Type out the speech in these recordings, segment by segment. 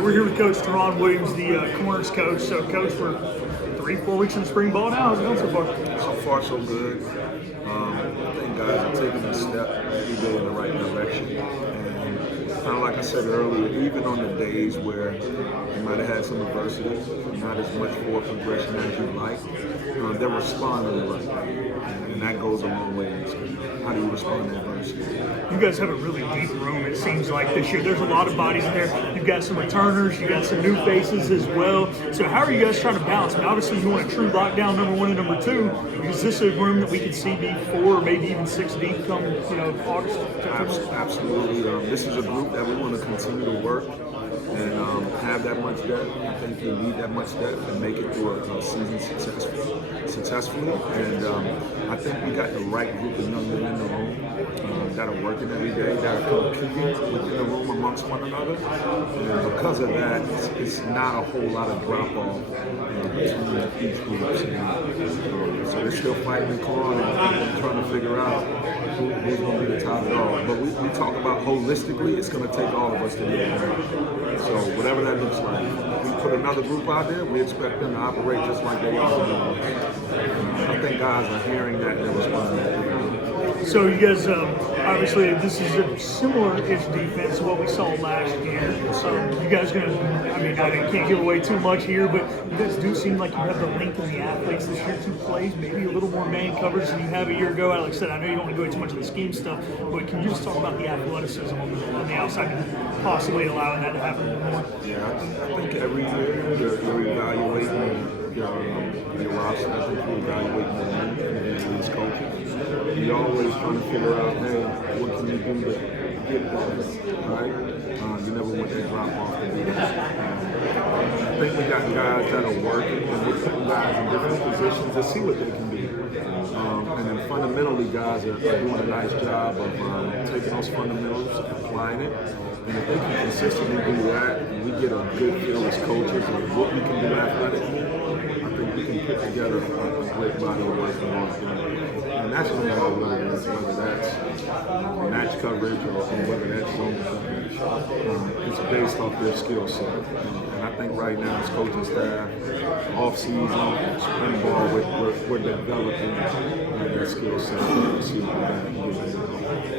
We're here with Coach Tarron Williams, the corners coach. So, Coach, we're 3-4 weeks in spring ball now. How's it going so far? So far, so good. I think guys are taking a step every day in the right direction. And kind of like I said earlier, even on the days where you might have had some adversity, not as much forward progression as you like, they're responding the right way. And that goes a long way in this game. How do you respond to adversity? You guys have a really deep room, it seems like, this year. There's a lot of bodies in there. You've got some returners. You've got some new faces as well. So how are you guys trying to balance? I mean, obviously, you want a true lockdown number one and number two. Is this a room that we could see be 4 or maybe even 6 deep come, August? Absolutely. This is a group that we want to continue to work and have that much depth. I think you need that much depth and make it through a season successfully. And I think we got the right group of young men in the room that are working every day, that are competing within the room amongst one another. And because of that, it's not a whole lot of drop-off between each group. So they're still fighting and clawing and trying to figure out who's going to be the top dog. But we talk about holistically, it's going to take all of us to get there. So whatever that looks like, if we put another group out there, we expect them to operate just like they are. I think guys are hearing that and they're responding. So you guys, obviously, this is a similar-ish defense to what we saw last year. You guys I can't give away too much here, but you guys do seem like you have the length of the athletes this year to play, maybe a little more man coverage than you have a year ago. Like I said, I know you don't want to go into too much of the scheme stuff, but can you just talk about the athleticism on the outside and possibly allowing that to happen a little more? Yeah, I think every year you're evaluating your roster. I think you're evaluating the youth and these coaches. You're always trying to figure out, hey, what can you do to get better, right? You never want that drop off to be there. I think we got guys that are working, and we're putting guys in different positions to see what they can do. And then fundamentally, guys are doing a nice job of taking those fundamentals, applying it. And if they can consistently do that, and we get a good feel as coaches of what we can do athletically, I think we can put together a great body of work and that's what it all really is, whether that's match coverage or whether that's zone coverage. It's based off their skill set. And I think right now, as coaching staff, off-season, spring ball, we're developing their skill set.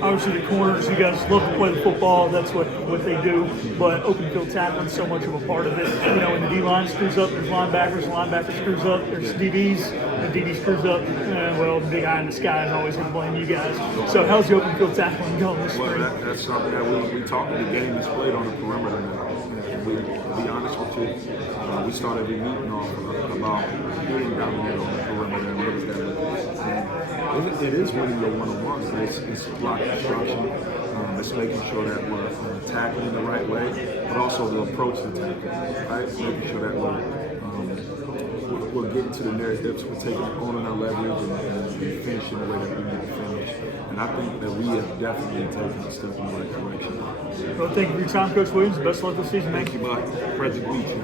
Obviously, the corners, you guys love to play the football. That's what they do. But open field tackling is so much of a part of it. When the D-line screws up, there's linebackers. The linebacker screws up, there's DBs. The DB screws up, the big eye in the sky is always going to blame you guys. So how's the open field tackling going this spring? Well, that's something that we talk about. The game is played on the perimeter now. And to be honest with you, we start every meeting off about being dominant on the perimeter and what does that look like. And it is winning your one-on-ones. It's block destruction. It's making sure that we're tackling the right way, but also the approach to tackling, right? Making sure that we're getting to the nearest depths, we're taking owning our leverage and finishing the way that we need to finish. And I think that we have definitely taken a step in the right direction. Well, thank you for your time, Coach Williams. Best of luck this season. Thank you, bud. Pleasure to meet you.